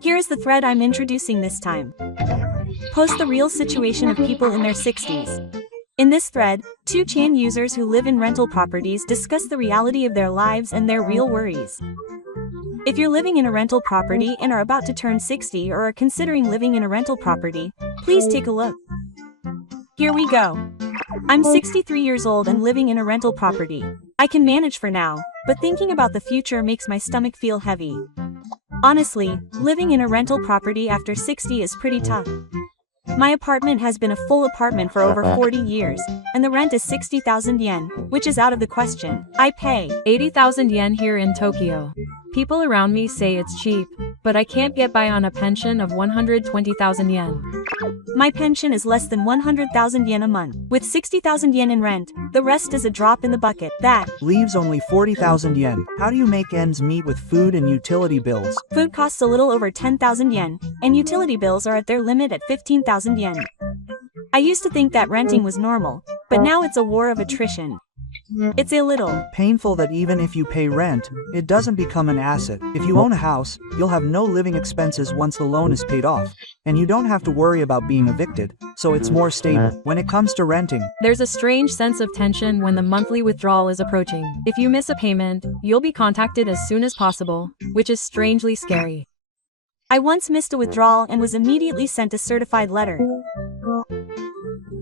Here is the thread I'm introducing this time. Post the real situation of people in their 60s. In this thread, 2ch users who live in rental properties discuss the reality of their lives and their real worries. If you're living in a rental property and are about to turn 60 or are considering living in a rental property, please take a look. Here we go. I'm 63 years old and living in a rental property. I can manage for now, but thinking about the future makes my stomach feel heavy. Honestly, living in a rental property after 60 is pretty tough. My apartment has been a full apartment for over 40 years, and the rent is 60,000 yen, which is out of the question. I pay 80,000 yen here in Tokyo. People around me say it's cheap, but I can't get by on a pension of 120,000 yen. My pension is less than 100,000 yen a month. With 60,000 yen in rent, the rest is a drop in the bucket. That leaves only 40,000 yen. How do you make ends meet with food and utility bills? Food costs a little over 10,000 yen, and utility bills are at their limit at 15,000 yen. I used to think that renting was normal, but now it's a war of attrition. It's a little painful that even if you pay rent, it doesn't become an asset. If you own a house, you'll have no living expenses once the loan is paid off, and you don't have to worry about being evicted, so it's more stable. When it comes to renting, there's a strange sense of tension when the monthly withdrawal is approaching. If you miss a payment, you'll be contacted as soon as possible, which is strangely scary. I once missed a withdrawal and was immediately sent a certified letter.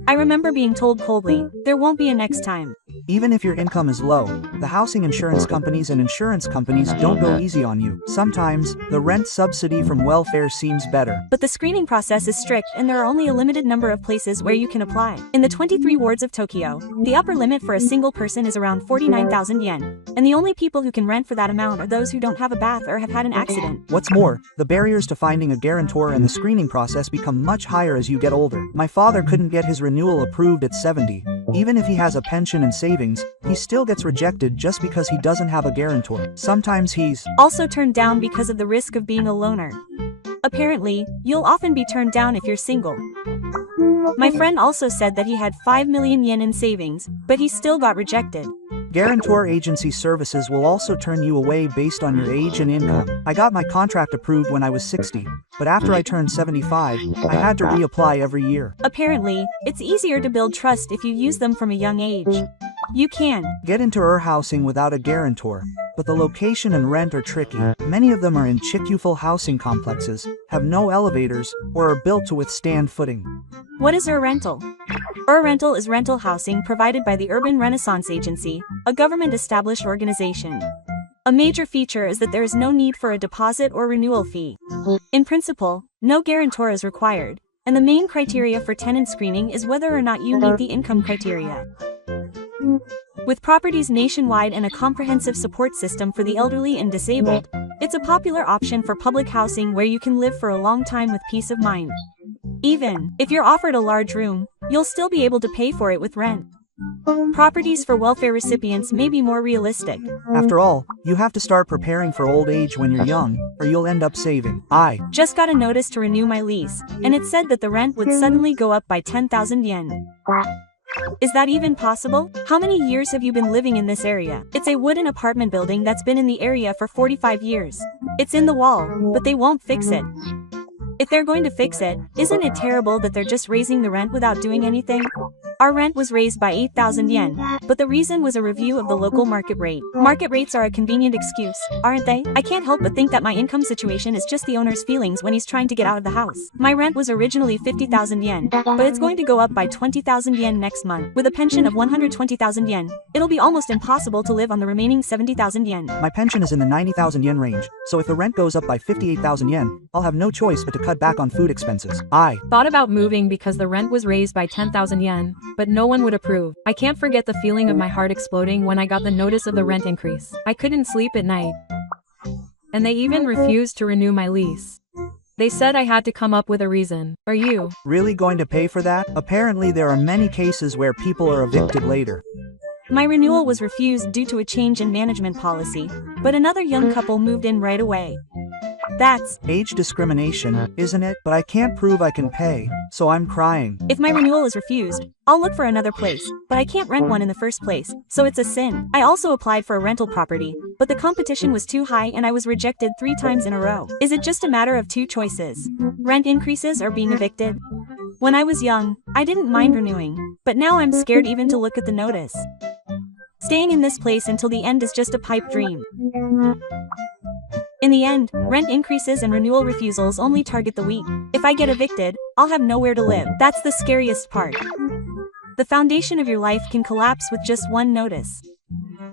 I remember being told coldly, there won't be a next time. Even if your income is low, the housing insurance companies and insurance companies don't go easy on you. Sometimes, the rent subsidy from welfare seems better. But the screening process is strict and there are only a limited number of places where you can apply. In the 23 wards of Tokyo, the upper limit for a single person is around 49,000 yen, and the only people who can rent for that amount are those who don't have a bath or have had an accident. What's more, the barriers to finding a guarantor and the screening process become much higher as you get older. My father couldn't get his renewal approved at 70. Even if he has a pension and savings, he still gets rejected just because he doesn't have a guarantor. Sometimes he's also turned down because of the risk of being a loner. Apparently, you'll often be turned down if you're single. My friend also said that he had 5 million yen in savings, but he still got rejected. Guarantor agency services will also turn you away based on your age and income. I got my contract approved when I was 60, but after I turned 75, I had to reapply every year. Apparently, it's easier to build trust if you use them from a young age. You can get into housing without a guarantor, but the location and rent are tricky. Many of them are in chick-full housing complexes, have no elevators, or are built to withstand footing. What is rental? Rental is rental housing provided by the Urban Renaissance Agency, a government-established organization. A major feature is that there is no need for a deposit or renewal fee. In principle, no guarantor is required, and the main criteria for tenant screening is whether or not you meet the income criteria. With properties nationwide and a comprehensive support system for the elderly and disabled, it's a popular option for public housing where you can live for a long time with peace of mind. Even if you're offered a large room, you'll still be able to pay for it with rent. Properties for welfare recipients may be more realistic. After all, you have to start preparing for old age when you're young, or you'll end up saving. I just got a notice to renew my lease, and it said that the rent would suddenly go up by 10,000 yen. Is that even possible? How many years have you been living in this area? It's a wooden apartment building that's been in the area for 45 years. It's in the wall, but they won't fix it. If they're going to fix it, isn't it terrible that they're just raising the rent without doing anything? Our rent was raised by 8,000 yen, but the reason was a review of the local market rate. Market rates are a convenient excuse, aren't they? I can't help but think that my income situation is just the owner's feelings when he's trying to get out of the house. My rent was originally 50,000 yen, but it's going to go up by 20,000 yen next month. With a pension of 120,000 yen, it'll be almost impossible to live on the remaining 70,000 yen. My pension is in the 90,000 yen range, so if the rent goes up by 58,000 yen, I'll have no choice but to cut back on food expenses. I thought about moving because the rent was raised by 10,000 yen, but no one would approve. I can't forget the feeling of my heart exploding when I got the notice of the rent increase. I couldn't sleep at night. And they even refused to renew my lease. They said I had to come up with a reason. Are you really going to pay for that? Apparently there are many cases where people are evicted later. My renewal was refused due to a change in management policy, but another young couple moved in right away. That's age discrimination, isn't it? But I can't prove I can pay, so I'm crying. if my renewal is refused, I'll look for another place, but I can't rent one in the first place, so it's a sin. I also applied for a rental property, but the competition was too high and I was rejected 3 times in a row. Is it just a matter of 2 choices? Rent increases or being evicted? When I was young, I didn't mind renewing, but now I'm scared even to look at the notice. Staying in this place until the end is just a pipe dream. In the end, rent increases and renewal refusals only target the weak. If I get evicted, I'll have nowhere to live. That's the scariest part. The foundation of your life can collapse with just one notice.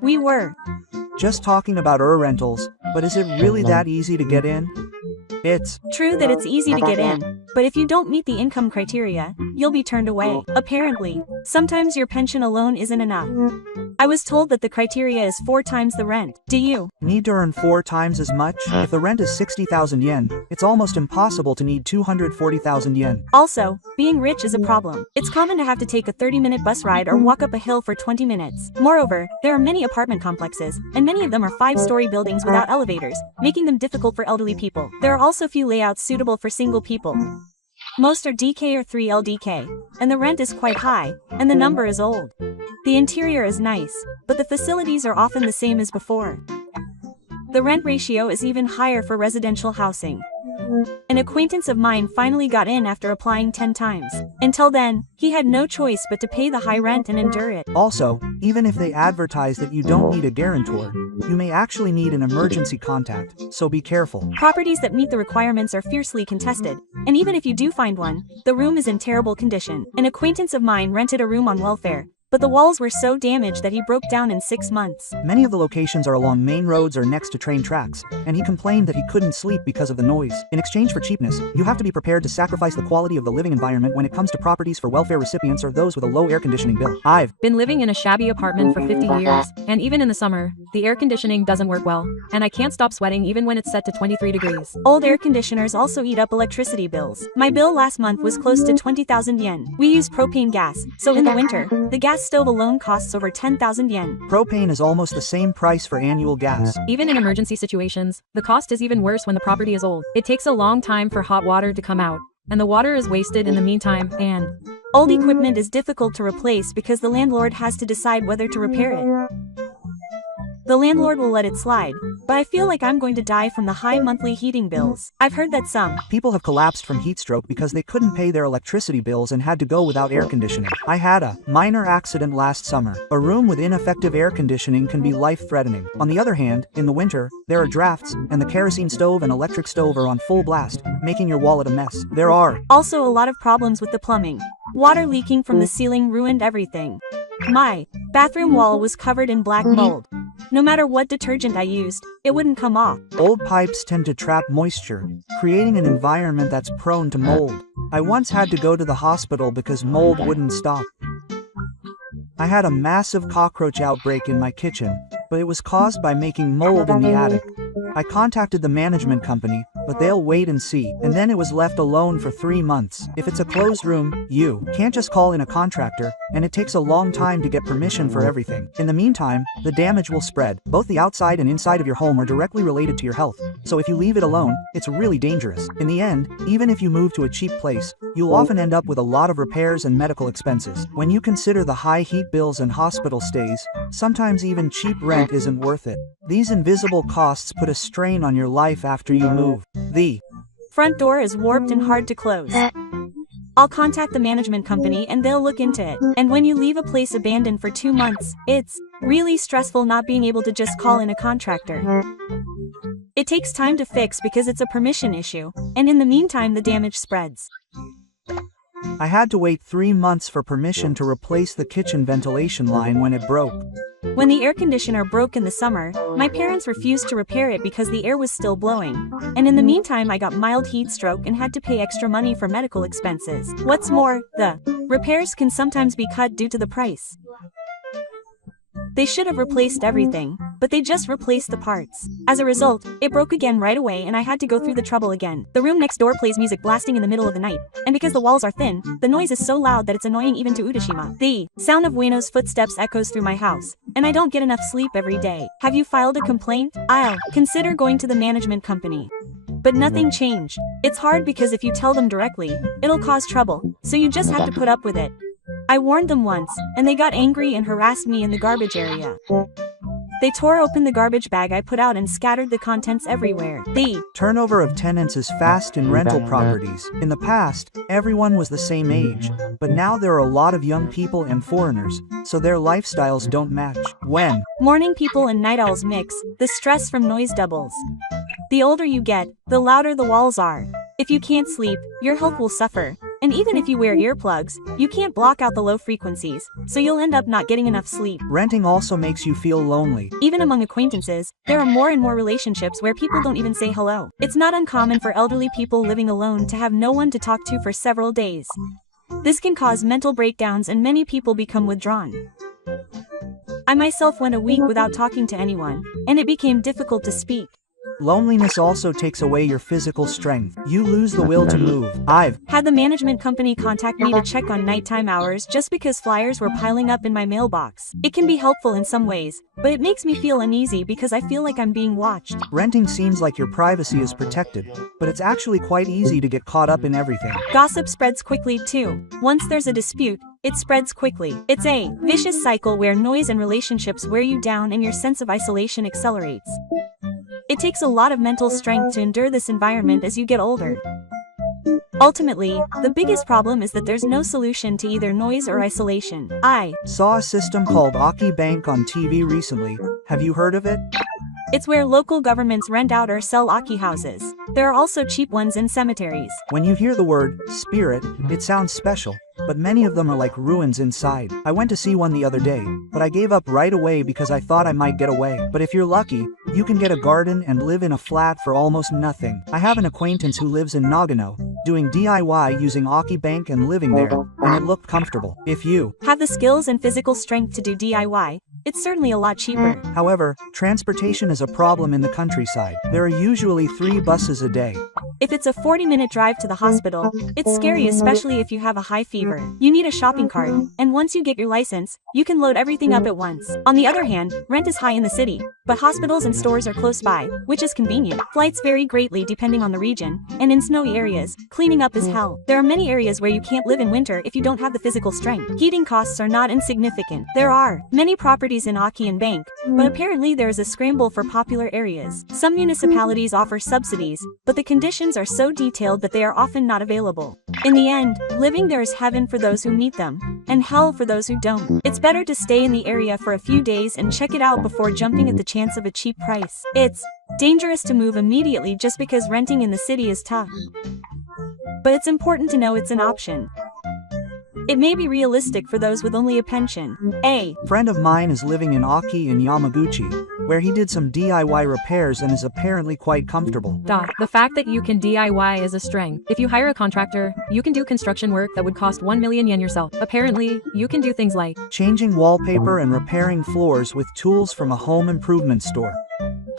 We were Just talking about rentals, but is it really that easy to get in? It's true that it's easy to get in, but if you don't meet the income criteria, you'll be turned away. Apparently, sometimes your pension alone isn't enough. I was told that the criteria is 4 times the rent. Do you? need to earn 4 times as much? If the rent is 60,000 yen, it's almost impossible to need 240,000 yen. Also, being rich is a problem. It's common to have to take a 30-minute bus ride or walk up a hill for 20 minutes. Moreover, there are many apartment complexes, and many of them are 5-story buildings without elevators, making them difficult for elderly people. There are also few layouts suitable for single people. Most are DK or 3LDK, and the rent is quite high, and the number is old. The interior is nice, but the facilities are often the same as before. The rent ratio is even higher for residential housing. An acquaintance of mine finally got in after applying 10 times. Until then, he had no choice but to pay the high rent and endure it. Also, even if they advertise that you don't need a guarantor, you may actually need an emergency contact, so be careful. Properties that meet the requirements are fiercely contested, and even if you do find one, the room is in terrible condition. An acquaintance of mine rented a room on welfare, but the walls were so damaged that he broke down in 6 months. Many of the locations are along main roads or next to train tracks, and he complained that he couldn't sleep because of the noise. In exchange for cheapness, you have to be prepared to sacrifice the quality of the living environment when it comes to properties for welfare recipients or those with a low air conditioning bill. I've Been living in a shabby apartment for 50 years, and even in the summer, the air conditioning doesn't work well, and I can't stop sweating even when it's set to 23 degrees. Old air conditioners also eat up electricity bills. My bill last month was close to 20,000 yen. We use propane gas, so in the winter, the gas stove alone costs over 10,000 yen. propane is almost the same price for annual gas. Even in emergency situations, the cost is even worse when the property is old. It takes a long time for hot water to come out, and the water is wasted in the meantime, and Old equipment is difficult to replace because the landlord has to decide whether to repair it. The landlord will let it slide, but I feel like I'm going to die from the high monthly heating bills. I've heard that some People have collapsed from heat stroke because they couldn't pay their electricity bills and had to go without air conditioning. I had a minor accident last summer. A room with ineffective air conditioning can be life-threatening. On the other hand, in the winter, there are drafts, and the kerosene stove and electric stove are on full blast, making your wallet a mess. There are also a lot of problems with the plumbing. Water leaking from the ceiling ruined everything. My bathroom wall was covered in black mold. No matter what detergent I used, it wouldn't come off. old pipes tend to trap moisture, creating an environment that's prone to mold. I once had to go to the hospital because mold wouldn't stop. I had a massive cockroach outbreak in my kitchen, but it was caused by making mold in the attic. I contacted the management company, but they'll wait and see, and then it was left alone for 3 months. If it's a closed room, you can't just call in a contractor, and it takes a long time to get permission for everything. In the meantime, the damage will spread. Both the outside and inside of your home are directly related to your health, so if you leave it alone, it's really dangerous. In the end, even if you move to a cheap place, you'll often end up with a lot of repairs and medical expenses. When you consider the high heat bills and hospital stays, sometimes even cheap rent isn't worth it. These invisible costs put a strain on your life after you move. The front door is warped and hard to close. I'll contact the management company and they'll look into it. And when you leave a place abandoned for 2 months, it's really stressful not being able to just call in a contractor. It takes time to fix because it's a permission issue, and in the meantime the damage spreads. I had to wait 3 months for permission to replace the kitchen ventilation line when it broke. When the air conditioner broke in the summer, my parents refused to repair it because the air was still blowing. And in the meantime I got mild heat stroke and had to pay extra money for medical expenses. What's more, the repairs can sometimes be cut due to the price. They should have replaced everything, but they just replaced the parts. As a result, it broke again right away and I had to go through the trouble again. The room next door plays music blasting in the middle of the night, and because the walls are thin, the noise is so loud that it's annoying even to Udashima. The sound of Ueno's footsteps echoes through my house, and I don't get enough sleep every day. Have you filed a complaint? I'll consider going to the management company. But nothing changed. It's hard because if you tell them directly, it'll cause trouble, so you just have to put up with it. I warned them once, and they got angry and harassed me in the garbage area. They tore open the garbage bag I put out and scattered the contents everywhere. The turnover of tenants is fast in rental properties. In the past, everyone was the same age, but now there are a lot of young people and foreigners, so their lifestyles don't match. When morning people and night owls mix, the stress from noise doubles. The older you get, the louder the walls are. If you can't sleep, your health will suffer. And even if you wear earplugs, you can't block out the low frequencies, so you'll end up not getting enough sleep. renting also makes you feel lonely. Even among acquaintances, there are more and more relationships where people don't even say hello. It's not uncommon for elderly people living alone to have no one to talk to for several days. This can cause mental breakdowns and many people become withdrawn. I myself went a week without talking to anyone, and it became difficult to speak. Loneliness also takes away your physical strength. You lose the will to move. I've Had the management company contact me to check on nighttime hours just because flyers were piling up in my mailbox. It can be helpful in some ways, but it makes me feel uneasy because I feel like I'm being watched. renting seems like your privacy is protected, but it's actually quite easy to get caught up in everything. Gossip spreads quickly too. Once there's a dispute, it spreads quickly. It's a vicious cycle where noise and relationships wear you down and your sense of isolation accelerates. It takes a lot of mental strength to endure this environment as you get older. Ultimately, the biggest problem is that there's no solution to either noise or isolation. I Saw a system called Aki Bank on TV recently. Have you heard of it? It's where local governments rent out or sell Aki houses. There are also cheap ones in cemeteries. When you hear the word spirit, it sounds special, but many of them are like ruins inside. I went to see one the other day, but I gave up right away because I thought I might get away. But if you're lucky, you can get a garden and live in a flat for almost nothing. I have an acquaintance who lives in Nagano, doing DIY using Aki Bank and living there, and it looked comfortable. If you, Have the skills and physical strength to do DIY, it's certainly a lot cheaper. however, transportation is a problem in the countryside. There are usually 3 buses a day. If it's a 40-minute drive to the hospital, it's scary, especially if you have a high fever. You need a shopping cart, and once you get your license, you can load everything up at once. On the other hand, rent is high in the city, but hospitals and stores are close by, which is convenient. Flights vary greatly depending on the region, and in snowy areas, cleaning up is hell. There are many areas where you can't live in winter if you don't have the physical strength. Heating costs are not insignificant. There are many properties in Aki and Bank, but apparently there is a scramble for popular areas. Some municipalities offer subsidies, but the conditions are so detailed that they are often not available. In the end, living there is heaven for those who meet them, and hell for those who don't. It's better to stay in the area for a few days and check it out before jumping at the chance of a cheap price. It's dangerous to move immediately just because renting in the city is tough. But it's important to know it's an option. It may be realistic for those with only a pension. A friend of mine is living in Aki in Yamaguchi, where he did some DIY repairs and is apparently quite comfortable. The fact that you can DIY is a strength. If you hire a contractor, you can do construction work that would cost 1 million yen yourself. Apparently, you can do things like Changing wallpaper and repairing floors with tools from a home improvement store.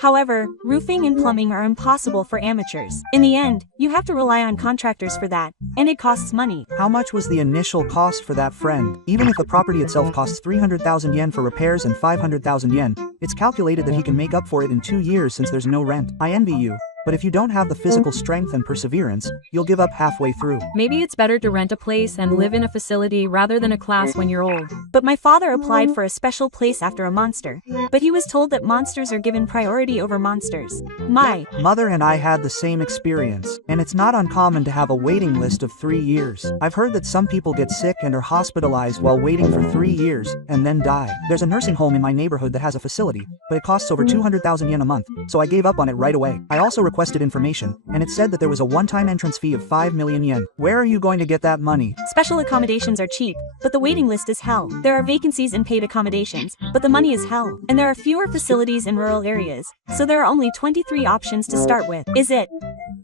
However, roofing and plumbing are impossible for amateurs. In the end, you have to rely on contractors for that, and it costs money. How much was the initial cost for that friend? Even if the property itself costs 300,000 yen for repairs and 500,000 yen, it's calculated that he can make up for it in 2 years since there's no rent. I envy you. But if you don't have the physical strength and perseverance, you'll give up halfway through. maybe it's better to rent a place and live in a facility rather than a class when you're old. But my father applied for a special place after a monster, but he was told that monsters are given priority over monsters. My Mother and I had the same experience, and it's not uncommon to have a waiting list of 3 years. I've heard that some people get sick and are hospitalized while waiting for 3 years, and then die. There's a nursing home in my neighborhood that has a facility, but it costs over 200,000 yen a month, so I gave up on it right away. I also requested information, and it said that there was a one-time entrance fee of 5 million yen. Where are you going to get that money? special accommodations are cheap, but the waiting list is hell. There are vacancies in paid accommodations, but the money is hell. And there are fewer facilities in rural areas, so there are only 23 options to start with. Is it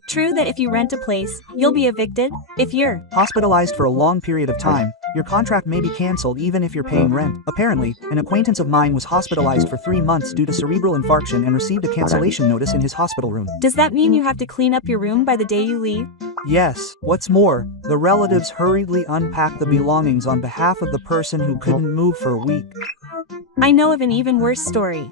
true that if you rent a place, you'll be evicted? If you're Hospitalized for a long period of time, your contract may be cancelled even if you're paying rent. Apparently, an acquaintance of mine was hospitalized for 3 months due to cerebral infarction and received a cancellation notice in his hospital room. Does that mean you have to clean up your room by the day you leave? Yes, what's more, the relatives hurriedly unpacked the belongings on behalf of the person who couldn't move for a week. I know of an even worse story.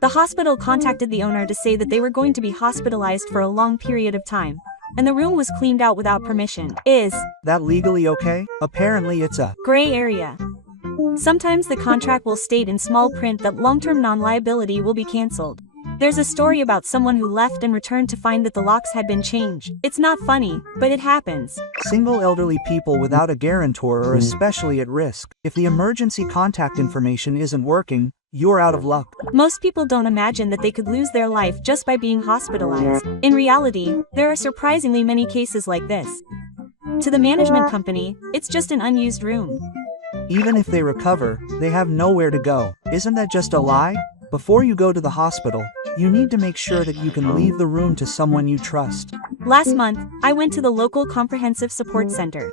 The hospital contacted the owner to say that they were going to be hospitalized for a long period of time, and the room was cleaned out without permission. Is that legally okay? Apparently it's a gray area. Sometimes the contract will state in small print that long-term non-liability will be cancelled. There's a story about someone who left and returned to find that the locks had been changed. It's not funny, but it happens. Single elderly people without a guarantor are especially at risk. If the emergency contact information isn't working, you're out of luck. Most people don't imagine that they could lose their life just by being hospitalized. In reality, there are surprisingly many cases like this. To the management company, it's just an unused room. Even if they recover, they have nowhere to go. Isn't that just a lie? Before you go to the hospital, you need to make sure that you can leave the room to someone you trust. Last month, I went to the local Comprehensive Support Center.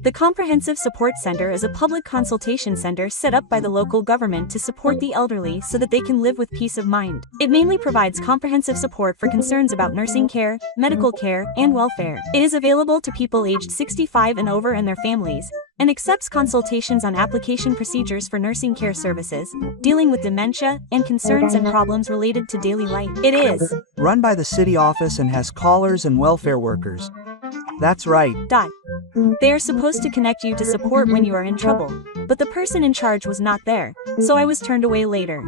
The Comprehensive Support Center is a public consultation center set up by the local government to support the elderly so that they can live with peace of mind. It mainly provides comprehensive support for concerns about nursing care, medical care, and welfare. It is available to people aged 65 and over and their families, and accepts consultations on application procedures for nursing care services, dealing with dementia, and concerns and problems related to daily life. It is run by the city office and has callers and welfare workers. That's right. They are supposed to connect you to support when you are in trouble, but the person in charge was not there, so I was turned away later.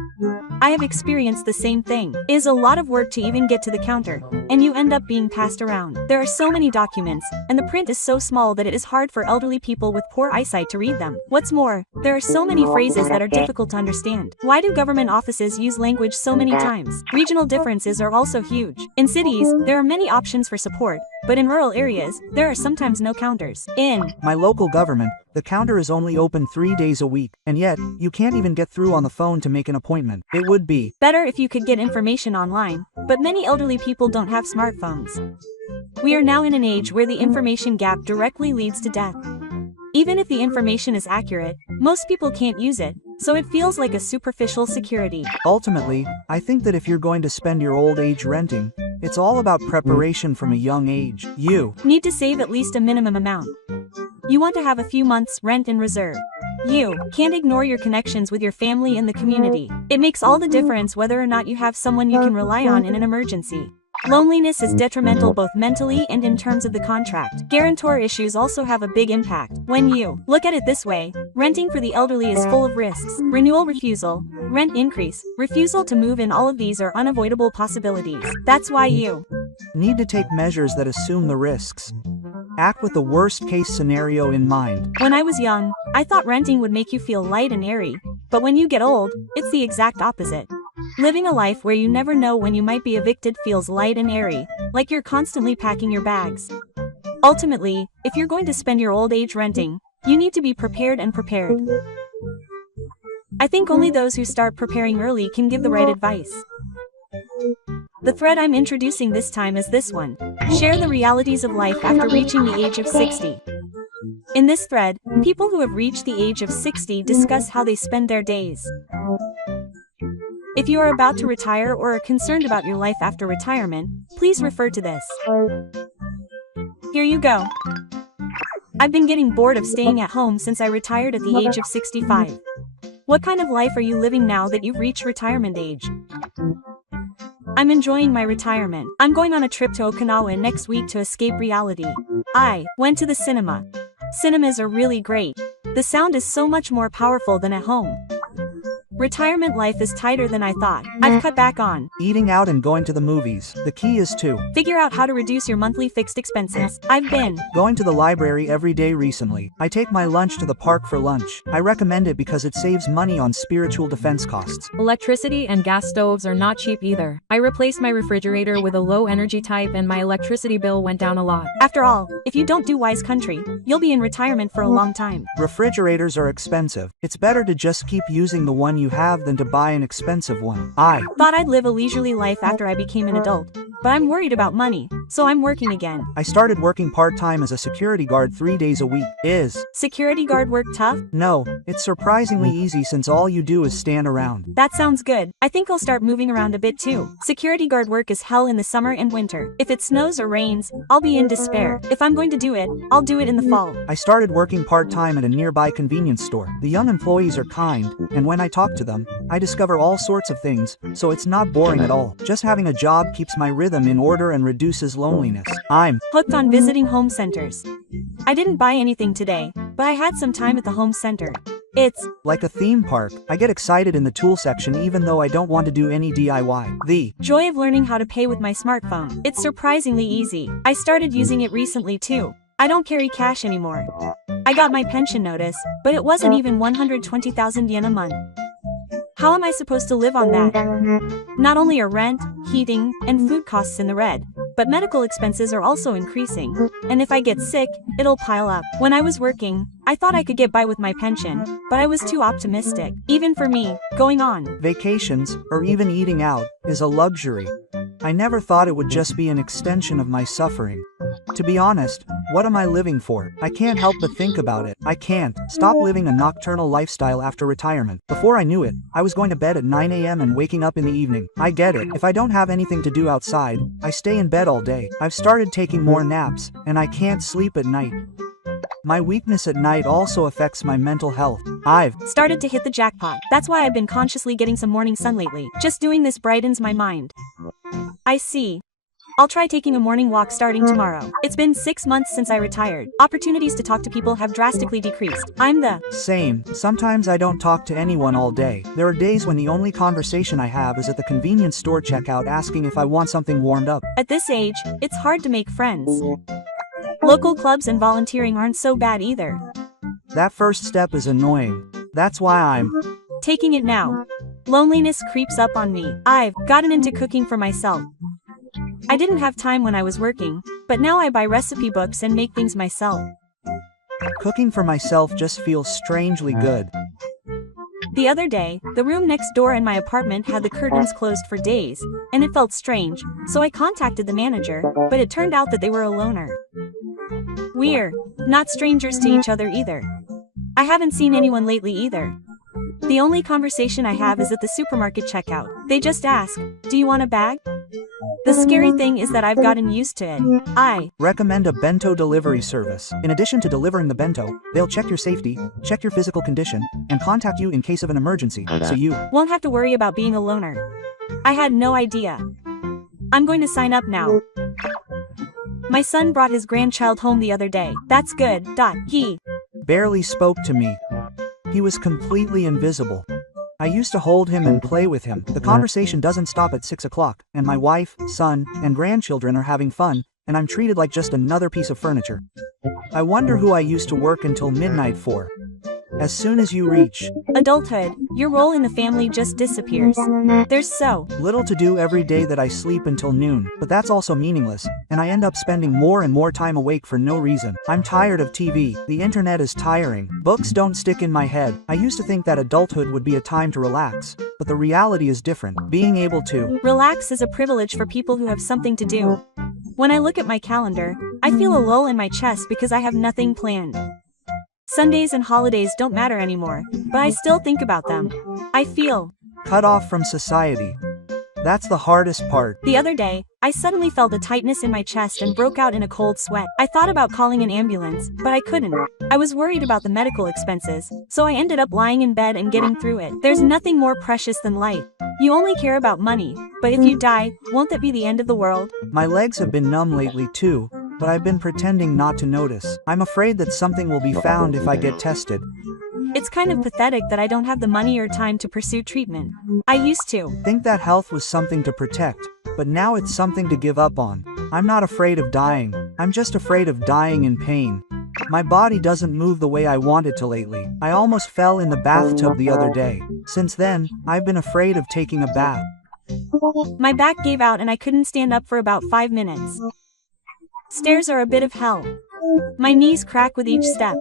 I have experienced the same thing. It is a lot of work to even get to the counter, and you end up being passed around. There are so many documents, and the print is so small that it is hard for elderly people with poor eyesight to read them. What's more, there are so many phrases that are difficult to understand. Why do government offices use language so many times? Regional differences are also huge. In cities, there are many options for support, but in rural areas, there are sometimes no counters. In my local government, the counter is only open 3 days a week, and yet, you can't even get through on the phone to make an appointment. It would be better if you could get information online, but many elderly people don't have smartphones. We are now in an age where the information gap directly leads to death. Even if the information is accurate, most people can't use it, so it feels like a superficial security. Ultimately, I think that if you're going to spend your old age renting, it's all about preparation from a young age. You need to save at least a minimum amount. You want to have a few months' rent in reserve. You can't ignore your connections with your family and the community. It makes all the difference whether or not you have someone you can rely on in an emergency. Loneliness is detrimental both mentally and in terms of the contract. Guarantor issues also have a big impact. When you look at it this way, renting for the elderly is full of risks. Renewal refusal, rent increase, refusal to move in, all of these are unavoidable possibilities. That's why you need to take measures that assume the risks. Act with the worst case scenario in mind. When I was young, I thought renting would make you feel light and airy, but when you get old, it's the exact opposite. Living a life where you never know when you might be evicted feels light and airy, like you're constantly packing your bags. Ultimately, if you're going to spend your old age renting, you need to be prepared and prepared. I think only those who start preparing early can give the right advice. The thread I'm introducing this time is this one. Share the realities of life after reaching the age of 60. In this thread, people who have reached the age of 60 discuss how they spend their days. If you are about to retire or are concerned about your life after retirement, please refer to this. Here you go. I've been getting bored of staying at home since I retired at the age of 65. What kind of life are you living now that you've reached retirement age? I'm enjoying my retirement. I'm going on a trip to Okinawa next week to escape reality. I went to the cinema. Cinemas are really great. The sound is so much more powerful than at home. Retirement life is tighter than I thought. I've cut back on eating out and going to the movies. The key is to figure out how to reduce your monthly fixed expenses. I've been going to the library every day recently. I take my lunch to the park for lunch. I recommend it because it saves money on spiritual defense costs. Electricity and gas stoves are not cheap either. I replaced my refrigerator with a low energy type and my electricity bill went down a lot. After all, if you don't do wise country, you'll be in retirement for a long time. Refrigerators are expensive. It's better to just keep using the one you have than to buy an expensive one. I thought I'd live a leisurely life after I became an adult, but I'm worried about money. so I'm working again. I started working part-time as a security guard 3 days a week. Is Security guard work tough? No, it's surprisingly easy since all you do is stand around. That sounds good. I think I'll start moving around a bit too. Security guard work is hell in the summer and winter. If it snows or rains, I'll be in despair. If I'm going to do it, I'll do it in the fall. I started working part-time at a nearby convenience store. The young employees are kind, and when I talk to them, I discover all sorts of things, so it's not boring at all. Just having a job keeps my rhythm in order and reduces loneliness. I'm Hooked on visiting home centers. I didn't buy anything today, but I had some time at the home center. It's like a theme park. I get excited in the tool section even though I don't want to do any DIY. The joy of learning how to pay with my smartphone. It's surprisingly easy. I started using it recently too. I don't carry cash anymore. I got my pension notice, but it wasn't even 120,000 yen a month. How am I supposed to live on that? Not only are rent, heating, and food costs in the red, but medical expenses are also increasing. And if I get sick, it'll pile up. When I was working, I thought I could get by with my pension, but I was too optimistic. Even for me, going on vacations, or even eating out, is a luxury. I never thought it would just be an extension of my suffering. To be honest, what am I living for? I can't help but think about it. I can't stop living a nocturnal lifestyle after retirement. Before I knew it, I was going to bed at 9 a.m. and waking up in the evening. I get it. If I don't have anything to do outside, I stay in bed all day. I've started taking more naps, and I can't sleep at night. My weakness at night also affects my mental health. I've started to hit the jackpot. That's why I've been consciously getting some morning sun lately. Just doing this brightens my mind. I see. I'll try taking a morning walk starting tomorrow. It's been 6 months since I retired. Opportunities to talk to people have drastically decreased. I'm the same. Sometimes I don't talk to anyone all day. There are days when the only conversation I have is at the convenience store checkout asking if I want something warmed up. At this age, it's hard to make friends. Local clubs and volunteering aren't so bad either. That first step is annoying. That's why I'm taking it now. Loneliness creeps up on me. I've gotten into cooking for myself. I didn't have time when I was working, but now I buy recipe books and make things myself. Cooking for myself just feels strangely good. The other day, the room next door in my apartment had the curtains closed for days, and it felt strange, so I contacted the manager, but it turned out that they were a loner. We're not strangers to each other either. I haven't seen anyone lately either. The only conversation I have is at the supermarket checkout. They just ask, "Do you want a bag?" The scary thing is that I've gotten used to it. I recommend a bento delivery service. In addition to delivering the bento, they'll check your safety, check your physical condition, and contact you in case of an emergency, so you won't have to worry about being a loner. I had no idea. I'm going to sign up now. My son brought his grandchild home the other day. That's good. He barely spoke to me. He was completely invisible. I used to hold him and play with him. The conversation doesn't stop at 6 o'clock, and my wife, son, and grandchildren are having fun, and I'm treated like just another piece of furniture. I wonder who I used to work until midnight for. As soon as you reach adulthood, your role in the family just disappears. There's so little to do every day that I sleep until noon, but that's also meaningless, and I end up spending more and more time awake for no reason. I'm tired of TV, the internet is tiring, books don't stick in my head. I used to think that adulthood would be a time to relax, but the reality is different. Being able to relax is a privilege for people who have something to do. When I look at my calendar, I feel a lull in my chest because I have nothing planned. Sundays and holidays don't matter anymore, but I still think about them. I feel cut off from society. That's the hardest part. The other day, I suddenly felt a tightness in my chest and broke out in a cold sweat. I thought about calling an ambulance, but I couldn't. I was worried about the medical expenses, so I ended up lying in bed and getting through it. There's nothing more precious than life. You only care about money, but if you die, won't that be the end of the world? My legs have been numb lately too, but I've been pretending not to notice. I'm afraid that something will be found if I get tested. It's kind of pathetic that I don't have the money or time to pursue treatment. I used to think that health was something to protect, but now it's something to give up on. I'm not afraid of dying. I'm just afraid of dying in pain. My body doesn't move the way I want it to lately. I almost fell in the bathtub the other day. Since then, I've been afraid of taking a bath. My back gave out and I couldn't stand up for about 5 minutes. Stairs are a bit of hell. My knees crack with each step.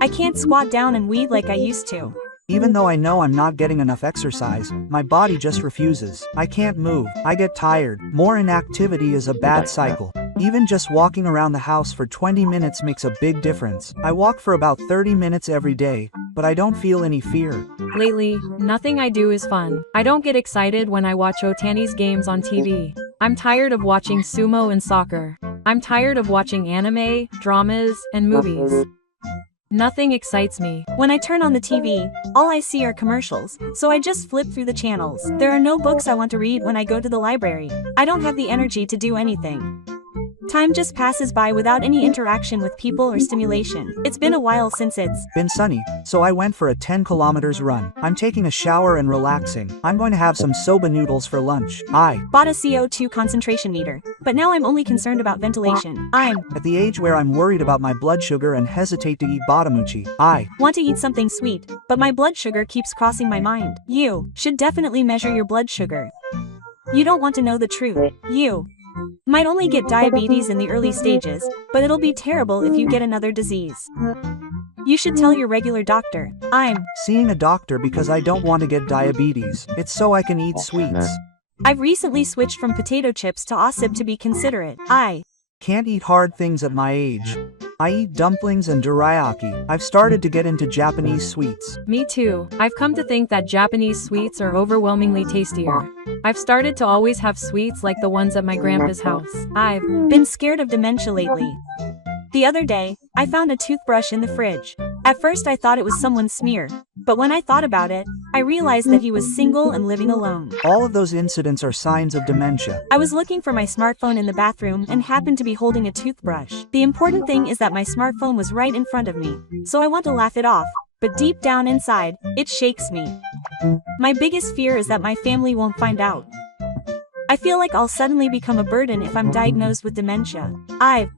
I can't squat down and weed like I used to. Even though I know I'm not getting enough exercise, my body just refuses. I can't move, I get tired. More inactivity is a bad cycle. Even just walking around the house for 20 minutes makes a big difference. I walk for about 30 minutes every day, but I don't feel any fear. Lately, nothing I do is fun. I don't get excited when I watch Otani's games on TV. I'm tired of watching sumo and soccer. I'm tired of watching anime, dramas, and movies. Nothing excites me. When I turn on the TV, all I see are commercials, so I just flip through the channels. There are no books I want to read when I go to the library. I don't have the energy to do anything. Time just passes by without any interaction with people or stimulation. It's been a while since it's Been sunny, so I went for a 10 kilometers run. I'm taking a shower and relaxing. I'm going to have some soba noodles for lunch. I bought a CO2 concentration meter, but now I'm only concerned about ventilation. I'm at the age where I'm worried about my blood sugar and hesitate to eat batamuchi. I want to eat something sweet, but my blood sugar keeps crossing my mind. You should definitely measure your blood sugar. You don't want to know the truth. You might only get diabetes in the early stages, but it'll be terrible if you get another disease. You should tell your regular doctor. I'm seeing a doctor because I don't want to get diabetes. It's so I can eat sweets. I've recently switched from potato chips to osip to be considerate. I can't eat hard things at my age. I eat dumplings and dorayaki. I've started to get into Japanese sweets. Me too. I've come to think that Japanese sweets are overwhelmingly tastier. I've started to always have sweets like the ones at my grandpa's house. I've been scared of dementia lately. The other day, I found a toothbrush in the fridge. At first I thought it was someone's smear, but when I thought about it, I realized that he was single and living alone. All of those incidents are signs of dementia. I was looking for my smartphone in the bathroom and happened to be holding a toothbrush. The important thing is that my smartphone was right in front of me, so I want to laugh it off, but deep down inside, it shakes me. My biggest fear is that my family won't find out. I feel like I'll suddenly become a burden if I'm diagnosed with dementia. I've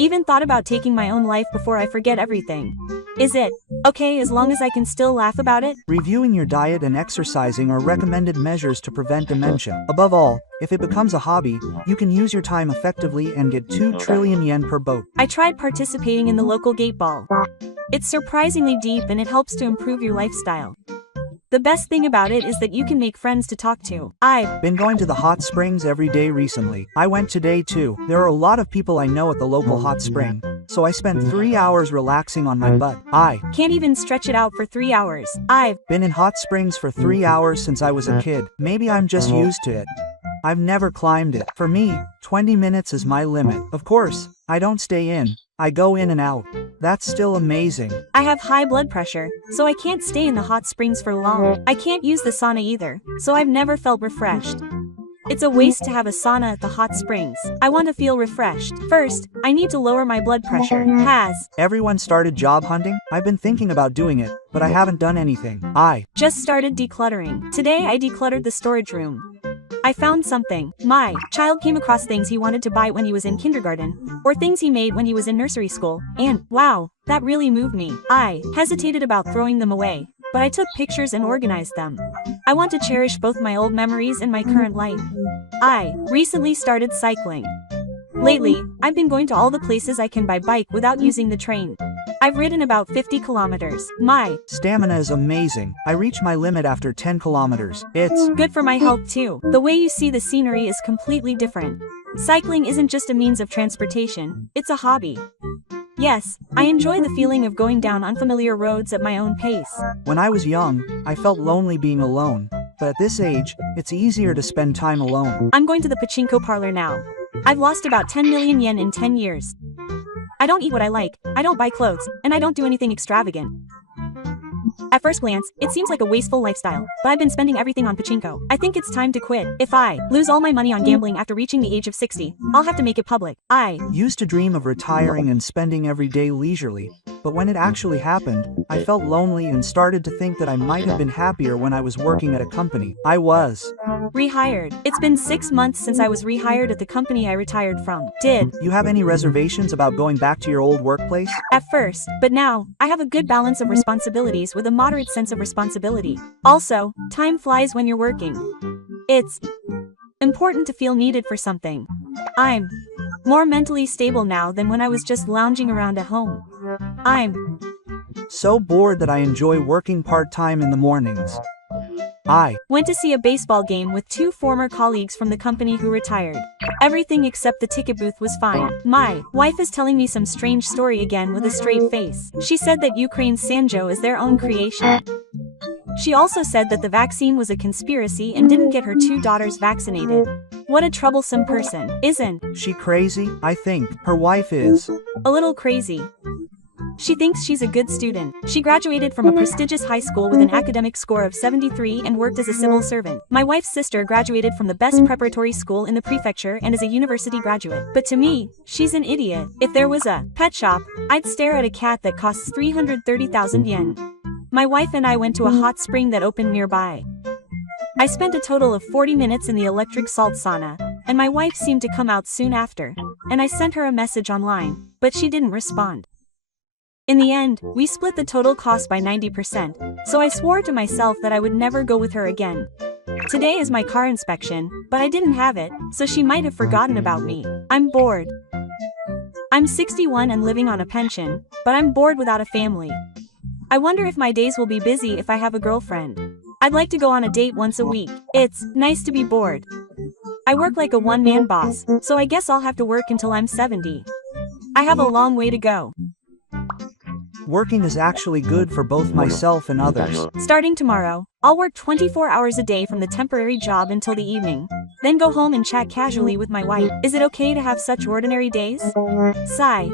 even thought about taking my own life before I forget everything. Is it okay as long as I can still laugh about it? Reviewing your diet and exercising are recommended measures to prevent dementia. Above all, if it becomes a hobby, you can use your time effectively and get 2 trillion yen per boat. I tried participating in the local gate ball. It's surprisingly deep and it helps to improve your lifestyle. The best thing about it is that you can make friends to talk to. I've been going to the hot springs every day recently. I went today too. There are a lot of people I know at the local hot spring, so I spent 3 hours relaxing on my butt. I can't even stretch it out for 3 hours. I've been in hot springs for 3 hours since I was a kid. Maybe I'm just used to it. I've never climbed it. For me, 20 minutes is my limit. Of course, I don't stay in. I go in and out. That's still amazing. I have high blood pressure, so I can't stay in the hot springs for long. I can't use the sauna either, so I've never felt refreshed. It's a waste to have a sauna at the hot springs. I want to feel refreshed. First, I need to lower my blood pressure. Has everyone started job hunting? I've been thinking about doing it, but I haven't done anything. I just started decluttering. Today I decluttered the storage room. I found something. My child came across things he wanted to buy when he was in kindergarten, or things he made when he was in nursery school, and wow, that really moved me. I hesitated about throwing them away, but I took pictures and organized them. I want to cherish both my old memories and my current life. I recently started cycling. Lately, I've been going to all the places I can by bike without using the train. I've ridden about 50 kilometers. My stamina is amazing. I reach my limit after 10 kilometers. It's good for my health too. The way you see the scenery is completely different. Cycling isn't just a means of transportation, it's a hobby. Yes, I enjoy the feeling of going down unfamiliar roads at my own pace. When I was young, I felt lonely being alone, but at this age, it's easier to spend time alone. I'm going to the pachinko parlor now. I've lost about 10 million yen in 10 years. I don't eat what I like, I don't buy clothes, and I don't do anything extravagant. At first glance, it seems like a wasteful lifestyle, but I've been spending everything on pachinko. I think it's time to quit. If I lose all my money on gambling after reaching the age of 60, I'll have to make it public. I used to dream of retiring and spending every day leisurely, but when it actually happened, I felt lonely and started to think that I might have been happier when I was working at a company. I was rehired. It's been 6 months since I was rehired at the company I retired from. Did you have any reservations about going back to your old workplace? At first, but now, I have a good balance of responsibilities with a moderate sense of responsibility. Also, time flies when you're working. It's important to feel needed for something. I'm more mentally stable now than when I was just lounging around at home. I'm So bored that I enjoy working part-time in the mornings. I went to see a baseball game with 2 former colleagues from the company who retired. Everything except the ticket booth was fine. My wife is telling me some strange story again with a straight face. She said that Ukraine's Sanjo is their own creation. She also said that the vaccine was a conspiracy and didn't get her 2 daughters vaccinated. What a troublesome person, isn't she crazy? I think her wife is a little crazy. She thinks she's a good student. She graduated from a prestigious high school with an academic score of 73 and worked as a civil servant. My wife's sister graduated from the best preparatory school in the prefecture and is a university graduate. But to me, she's an idiot. If there was a pet shop, I'd stare at a cat that costs 330,000 yen. My wife and I went to a hot spring that opened nearby. I spent a total of 40 minutes in the electric salt sauna, and my wife seemed to come out soon after, and I sent her a message online, but she didn't respond. In the end, we split the total cost by 90%, so I swore to myself that I would never go with her again. Today is my car inspection, but I didn't have it, so she might have forgotten about me. I'm bored. I'm 61 and living on a pension, but I'm bored without a family. I wonder if my days will be busy if I have a girlfriend. I'd like to go on a date once a week. It's nice to be bored. I work like a one-man boss, so I guess I'll have to work until I'm 70. I have a long way to go. Working is actually good for both myself and others. Starting tomorrow, I'll work 24 hours a day from the temporary job until the evening, then go home and chat casually with my wife. Is it okay to have such ordinary days? Sigh.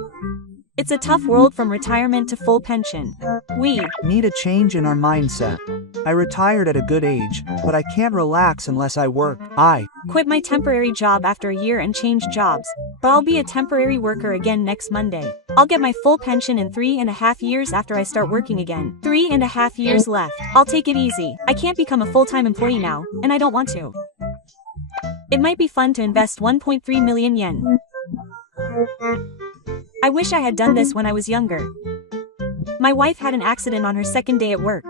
It's a tough world from retirement to full pension. We need a change in our mindset. I retired at a good age, but I can't relax unless I work. I quit my temporary job after a year and changed jobs, but I'll be a temporary worker again next Monday. I'll get my full pension in 3.5 years after I start working again. 3.5 years left. I'll take it easy. I can't become a full-time employee now, and I don't want to. It might be fun to invest 1.3 million yen. I wish I had done this when I was younger. My wife had an accident on her second day at work.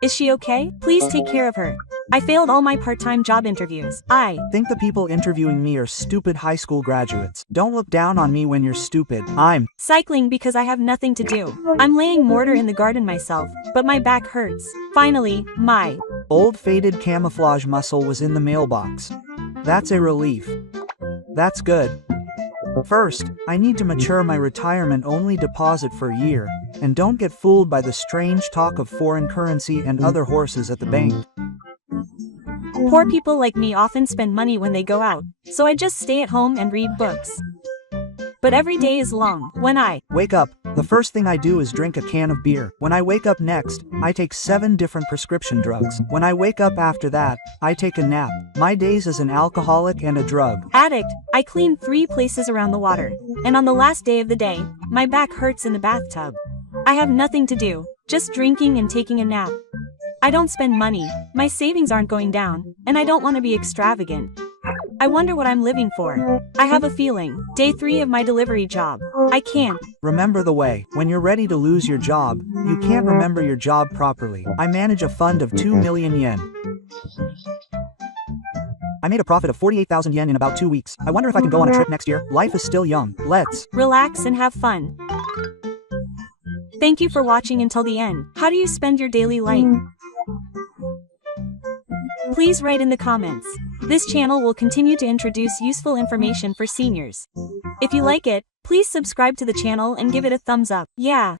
Is she okay? Please take care of her. I failed all my part-time job interviews. I think the people interviewing me are stupid high school graduates. Don't look down on me when you're stupid. I'm cycling because I have nothing to do. I'm laying mortar in the garden myself, but my back hurts. Finally, my old faded camouflage muscle was in the mailbox. That's a relief. That's good. First, I need to mature my retirement-only deposit for a year, and don't get fooled by the strange talk of foreign currency and other horses at the bank. Poor people like me often spend money when they go out, so I just stay at home and read books. But every day is long. When I wake up, the first thing I do is drink a can of beer. When I wake up next, I take 7 different prescription drugs. When I wake up after that, I take a nap. My days as an alcoholic and a drug addict, I clean 3 places around the water. And on the last day of the day, my back hurts in the bathtub. I have nothing to do, just drinking and taking a nap. I don't spend money, my savings aren't going down, and I don't want to be extravagant. I wonder what I'm living for. I have a feeling. Day 3 of my delivery job. I can't remember the way. When you're ready to lose your job, you can't remember your job properly. I manage a fund of 2 million yen. I made a profit of 48,000 yen in about 2 weeks. I wonder if I can go on a trip next year. Life is still young. Let's relax and have fun. Thank you for watching until the end. How do you spend your daily life? Please write in the comments. This channel will continue to introduce useful information for seniors. If you like it, please subscribe to the channel and give it a thumbs up. Yeah.